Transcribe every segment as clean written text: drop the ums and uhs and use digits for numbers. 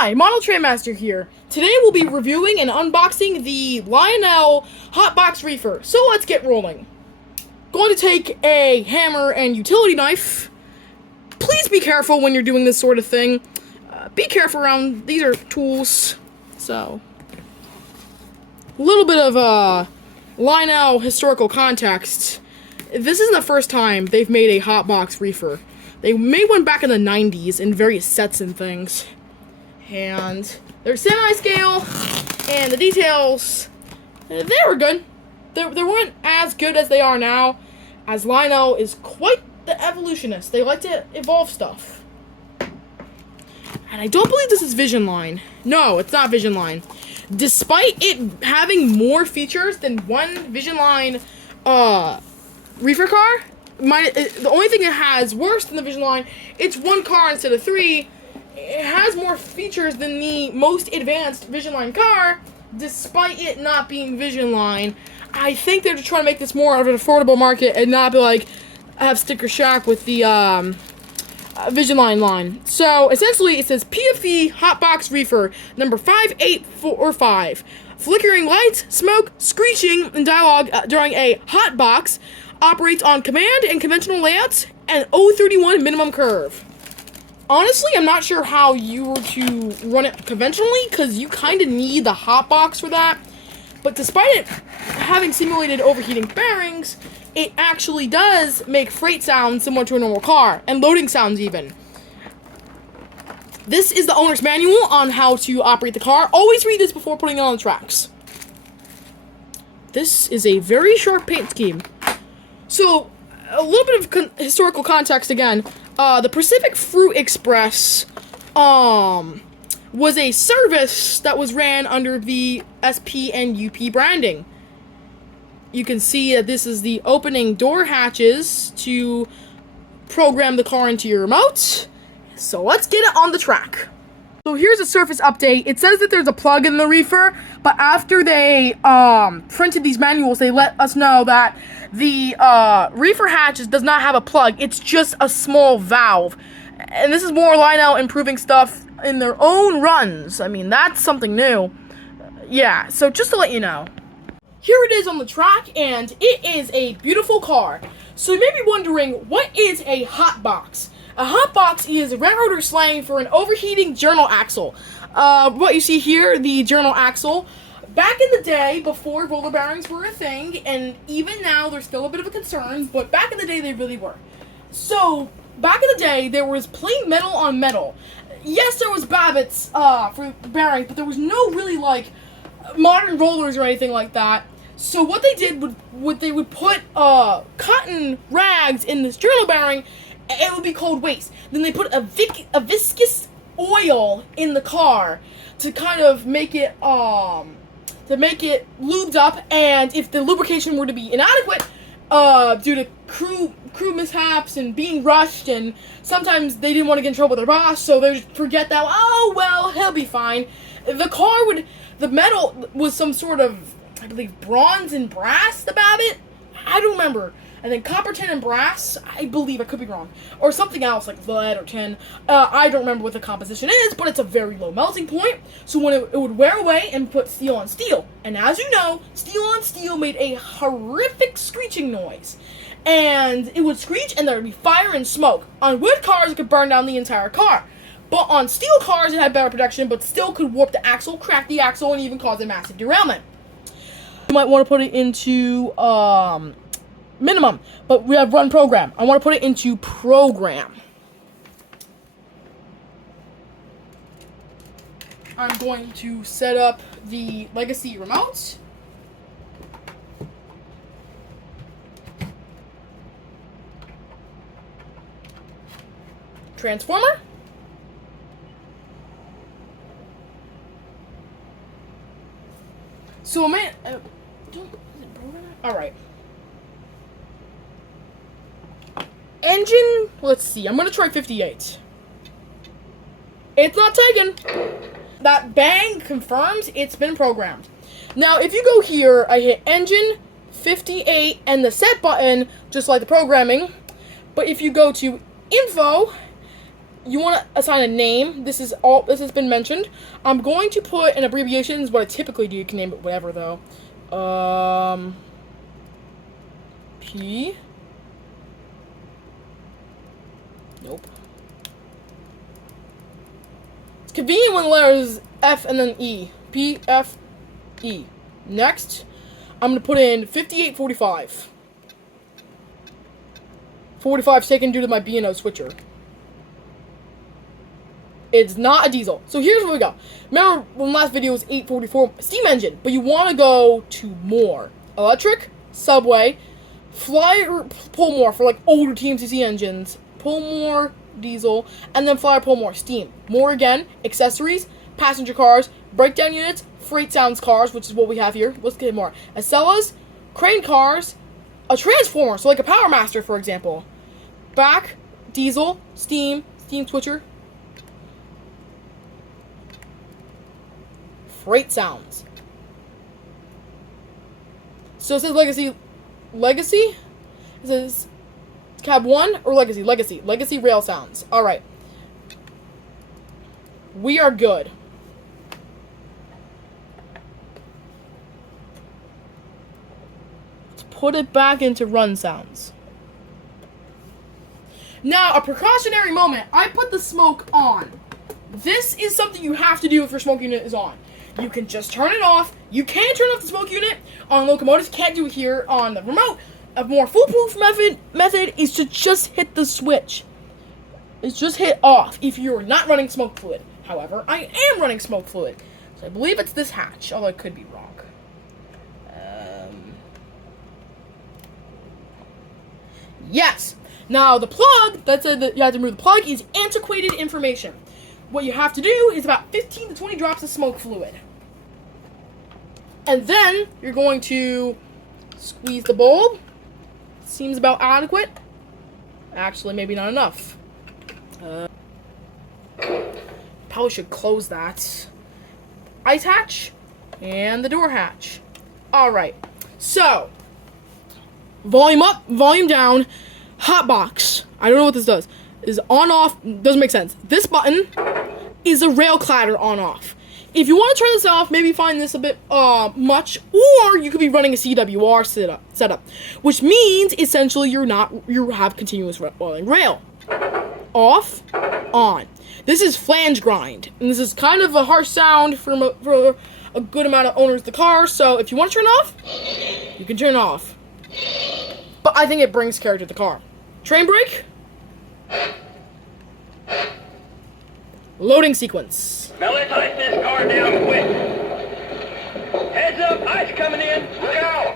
Hi, Model Trainmaster here. Today we'll be reviewing and unboxing the Lionel Hotbox Reefer. So let's get rolling. Going to take a hammer and utility knife. Please be careful when you're doing this sort of thing. Be careful around, these are tools. So, a little bit of Lionel historical context. This isn't the first time they've made a Hotbox Reefer. They made one back in the 90s in various sets and things. And they're semi-scale, and the details, they were good. They weren't as good as they are now, as Lionel is quite the evolutionist. They like to evolve stuff. And I don't believe this is Vision Line. No, it's not Vision Line. Despite it having more features than one Vision Line Reefer car, the only thing it has worse than the Vision Line, it's one car instead of three. It has more features than the most advanced Vision Line car, despite it not being Vision Line. I think they're just trying to make this more of an affordable market and not be like, have Sticker Shock with the Vision line. So, essentially, it says PFV Hotbox Reefer, number 5845. Flickering lights, smoke, screeching, and dialogue during a hotbox. Operates on command and conventional layouts, and 031 minimum curve. Honestly, I'm not sure how you were to run it conventionally, because you kind of need the hotbox for that. But despite it having simulated overheating bearings, it actually does make freight sounds similar to a normal car, and loading sounds even. This is the owner's manual on how to operate the car. Always read this before putting it on the tracks. This is a very sharp paint scheme. So, a little bit of historical context again. The Pacific Fruit Express was a service that was ran under the SP and UP branding. You can see that this is the opening door hatches to program the car into your remote. So let's get it on the track. So here's a surface update. It says that there's a plug in the Reefer, but after they printed these manuals, they let us know that the Reefer hatches does not have a plug. It's just a small valve. And this is more Lionel improving stuff in their own runs. I mean, that's something new. Yeah, so just to let you know. Here it is on the track, and it is a beautiful car. So you may be wondering, what is a hotbox? A hotbox is railroader slang for an overheating journal axle. What you see here, the journal axle, back in the day, before roller bearings were a thing, and even now they're still a bit of a concern, but back in the day they really were. So, back in the day, there was plain metal on metal. Yes, there was Babbitt's for bearings, but there was no really, like, modern rollers or anything like that. So what they did they would put cotton rags in this journal bearing, and it would be cold waste. Then they put a viscous oil in the car to kind of make it lubed up, and if the lubrication were to be inadequate due to crew mishaps and being rushed, and sometimes they didn't want to get in trouble with their boss, so they just forget that, oh well, he'll be fine. The metal was some sort of, I believe, bronze and brass, the Babbitt? I don't remember. And then copper, tin, and brass, I believe, I could be wrong. Or something else, like lead or tin. I don't remember what the composition is, but it's a very low melting point. So when it would wear away and put steel on steel. And as you know, steel on steel made a horrific screeching noise. And it would screech, and there would be fire and smoke. On wood cars, it could burn down the entire car. But on steel cars, it had better protection, but still could warp the axle, crack the axle, and even cause a massive derailment. You might want to put it into minimum, but we have run program. I want to put it into program. I'm going to set up the legacy remote. Transformer. So a minute. Alright. Engine, let's see, I'm gonna try 58. It's not taken. That bang confirms it's been programmed. Now, if you go here, I hit engine, 58, and the set button, just like the programming. But if you go to info, you want to assign a name. This has been mentioned. I'm going to put an abbreviation. Is what I typically do. You can name it whatever though. P. Nope. It's convenient when the letters F and then E. P, F, E. Next, I'm going to put in 5845. 45 is taken due to my B&O switcher. It's not a diesel. So here's what we got. Remember when last video was 844 steam engine, but you want to go to more. Electric, subway, flyer, pull more for like older TMCC engines, pull more, diesel, and then flyer, pull more, steam. More again, accessories, passenger cars, breakdown units, freight sounds cars, which is what we have here. Let's get more. Acellas, crane cars, a transformer, so like a Power Master, for example. Back, diesel, steam switcher. Freight sounds. So it says Legacy? It says cab 1 or Legacy? Legacy rail sounds. Alright. We are good. Let's put it back into run sounds. Now, a precautionary moment. I put the smoke on. This is something you have to do if your smoke unit is on. You can just turn it off. You can turn off the smoke unit on locomotives. Can't do it here on the remote. A more foolproof method is to just hit the switch. It's just hit off if you're not running smoke fluid. However, I am running smoke fluid. So I believe it's this hatch, although I could be wrong. Yes. Now, the plug that said that you have to remove the plug is antiquated information. What you have to do is about 15 to 20 drops of smoke fluid. And then you're going to squeeze the bulb. Seems about adequate. Actually, maybe not enough. Probably should close that. Ice hatch and the door hatch. Alright, so volume up, volume down, hot box. I don't know what this does. Is on off, doesn't make sense. This button is a rail cladder on off. If you want to turn this off, maybe find this a bit much, or you could be running a CWR setup, which means essentially you have continuous rolling rail. Off, on. This is flange grind, and this is kind of a harsh sound for a good amount of owners of the car. So if you want to turn it off, you can turn it off. But I think it brings character to the car. Train brake. Loading sequence. Now let's ice this car down quick. Heads up, ice coming in. Look out.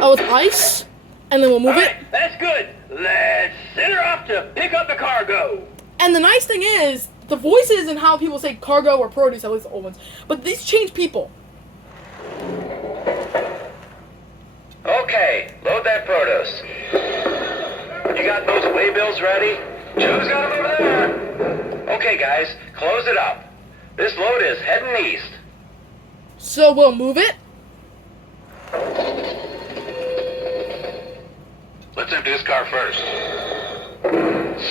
Oh, it's ice, and then we'll move it. That's good. Let's send her off to pick up the cargo. And the nice thing is, the voices and how people say cargo or produce, at least the old ones, but these change people. Okay, load that produce. You got those waybills ready? Joe's got them over there. Okay, guys, close it up. This load is heading east. So we'll move it. Let's empty this car first.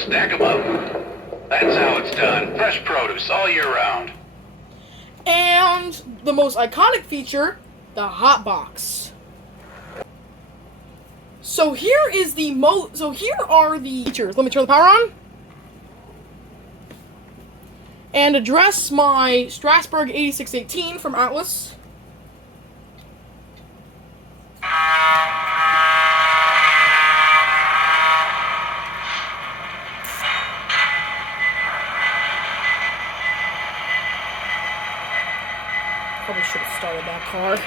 Stack them up. That's how it's done. Fresh produce all year round. And the most iconic feature, the hot box. So here are the features. Let me turn the power on. And address my Strasbourg 8618 from Atlas. Probably should have started that car.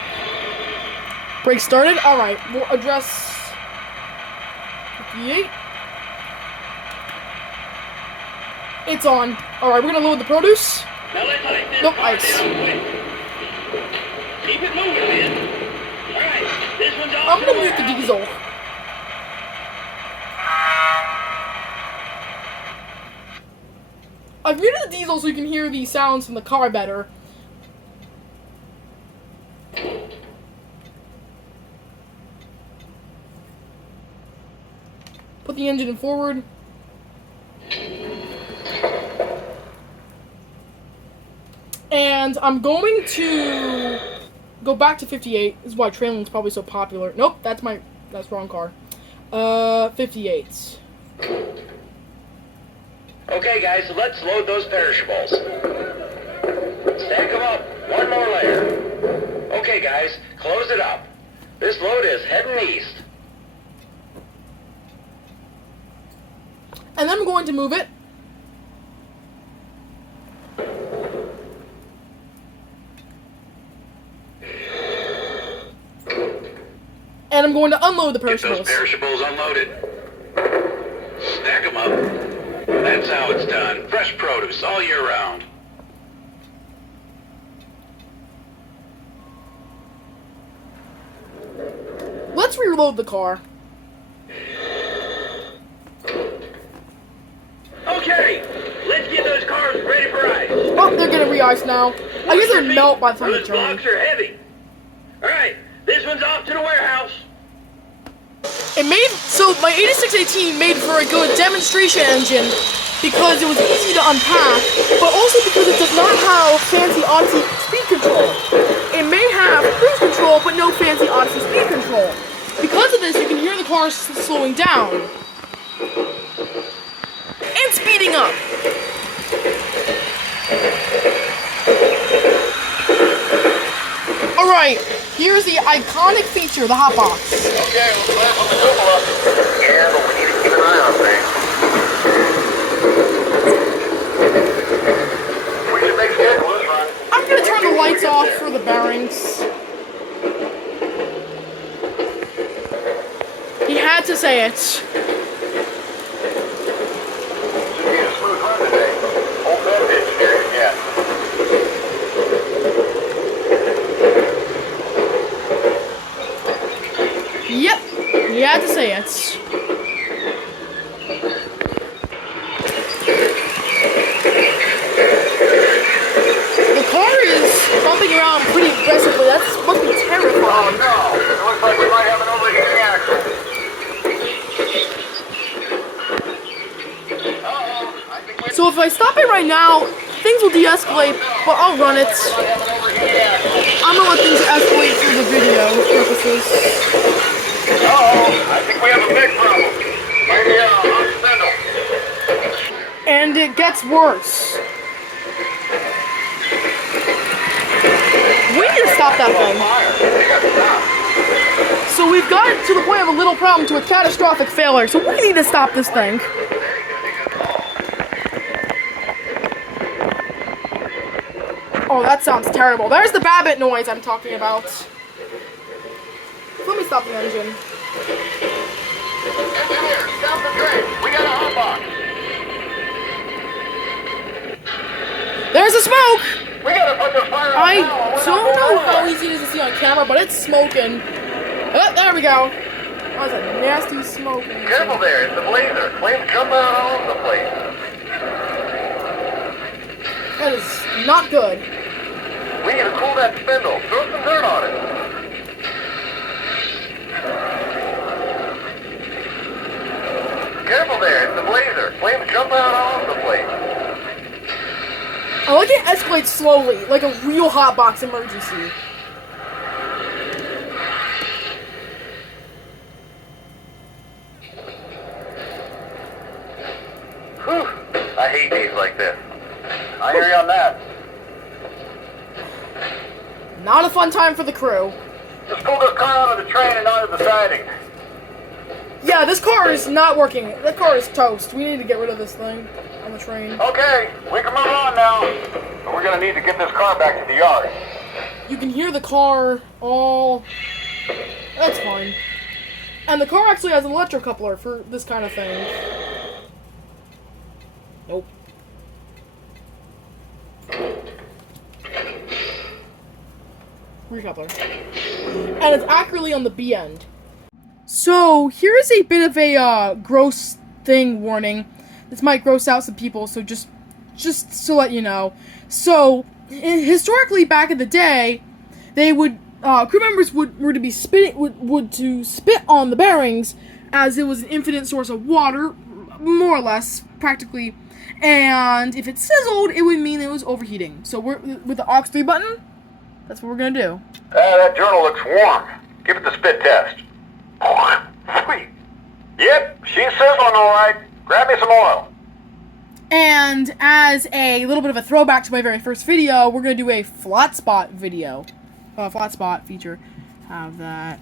Brake started. Alright, we'll address 58. It's on. Alright, we're gonna load the produce. Now let's ice this Nope, car ice. down quick. Keep it moving, man. Alright, this one's off. I'm gonna mute the diesel. I've muted the diesel so you can hear the sounds from the car better. Put the engine in forward. And I'm going to go back to 58. This is why trailing's probably so popular. Nope, that's wrong car. 58. Okay, guys, so let's load those perishables. Stack them up. One more layer. Okay, guys, close it up. This load is heading east. And then I'm going to move it. And I'm going to unload the perishables. Get those perishables unloaded. Stack them up. That's how it's done. Fresh produce all year round. Let's reload the car. Okay, let's get those cars ready for ice. Oh, they're getting re-iced now. I guess they're melt by the time they Those turn. blocks are heavy. Alright, this one's off to the warehouse. So my 8618 made for a good demonstration engine because it was easy to unpack, but also because it does not have fancy Odyssey speed control. It may have cruise control, but no fancy Odyssey speed control. Because of this, you can hear the car slowing down. And speeding up. Alright, here's the iconic feature, the hot box. Okay, we'll start with the cupola. Yeah, but we need to keep an eye on things. We should make good loose run. I'm gonna turn the lights off for the bearings. He had to say it. Should be a smooth run today. Old bed engineering, yeah. Yep, he had to say it. The car is bumping around pretty aggressively. That must be terrifying. Oh no, it looks like we might have an overheating axle. Uh-oh, I think we So if I stop it right now, things will de-escalate, but I'll run it. might have an overheating axle. I'm gonna let things escalate for the video purposes. Uh-oh, I think we have a big problem. Maybe a hot spindle. And it gets worse. We need to stop that thing. We got stopped. So we've gotten to the point of a little problem to a catastrophic failure, so we need to stop this thing. Oh, that sounds terrible. There's the Babbitt noise I'm talking about. Let me stop the engine. Engineer, stop the train. We got a hot box. There's the smoke! We gotta put the fire out I now, or we're don't not know going how anywhere. easy it is to see on camera, but it's smoking. Oh, there we go. That was a nasty smoke. Careful there, it's a blazer. Flames jump out all over the place. That is not good. We need to cool that spindle. Throw some dirt on it. Careful there, it's a blazer. Flames jump out all over the place. I like it escalates slowly, like a real hotbox emergency. Whew. I hate days like this. I hear you on that. Not a fun time for the crew. Just pull this car out of the train and onto the siding. Yeah, this car is not working. That car is toast. We need to get rid of this thing on the train. Okay, we can move on now. But we're gonna need to get this car back to the yard. You can hear the car all... That's fine. And the car actually has an electrocoupler for this kind of thing. Nope. Recoupler. And it's accurately on the B end. So, here's a bit of a gross thing warning. This might gross out some people, so just to let you know. So, historically, back in the day, they would crew members were to be spit on the bearings, as it was an infinite source of water, more or less, practically. And if it sizzled, it would mean it was overheating. So we're with the aux 3 button, that's what we're gonna do. That journal looks warm. Give it the spit test. Sweet. Yep, she's sizzling all right. Grab me some oil. And as a little bit of a throwback to my very first video, we're gonna do a flat spot video. Flat spot feature. Have that.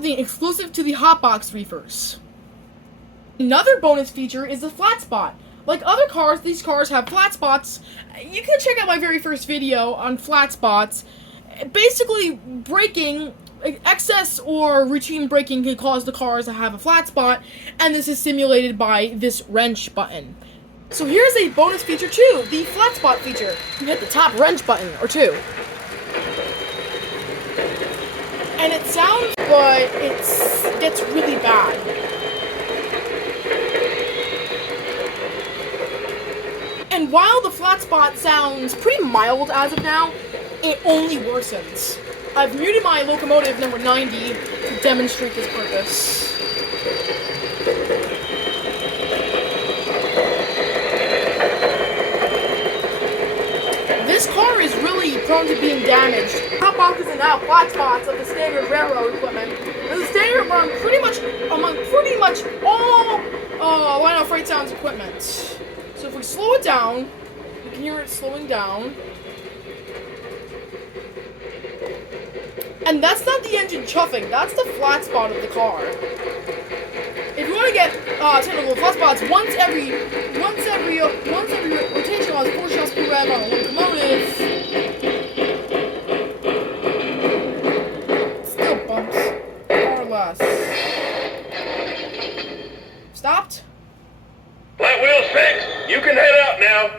Exclusive to the Hotbox Reefers. Another bonus feature is the flat spot. Like other cars, these cars have flat spots. You can check out my very first video on flat spots. Basically, braking, excess or routine braking can cause the cars to have a flat spot, and this is simulated by this wrench button. So here's a bonus feature too, the flat spot feature. You hit the top wrench button, or two. And it sounds, but it gets really bad. And while the flat spot sounds pretty mild as of now, it only worsens. I've muted my locomotive number 90 to demonstrate this purpose. This car is really prone to being damaged. Hotboxes are now flat spots of the standard railroad equipment. This is standard among pretty much all Lionel Freight Sounds equipment. So if we slow it down, you can hear it slowing down. And that's not the engine chuffing, that's the flat spot of the car. If you want to get technical, flat spots once every rotation allows 4 shells per rev on a locomotive. Still bumps, more or less. Stopped? Flat wheel's fixed. You can head out now.